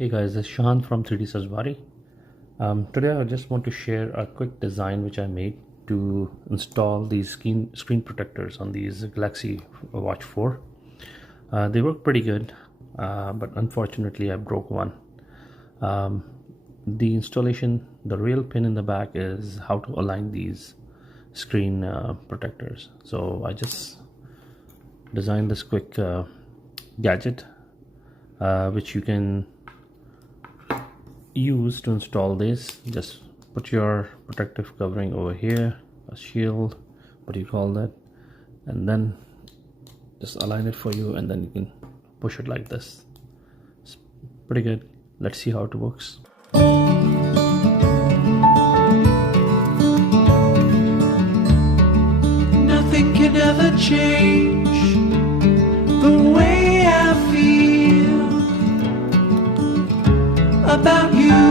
Hey guys, this is Shahan from 3D Sajwari. Today I just want to share a quick design which I made to install these screen protectors on these Galaxy Watch 4. They work pretty good, but unfortunately I broke one. The installation, the real pin in the back is how to align these screen protectors. So I just designed this quick gadget which you can use to install this. Just put your protective covering over here, a shield, what do you call that, and then just align it for you, and then you can push it like this. It's pretty good. Let's see how it works. Nothing can ever change the way I feel about you.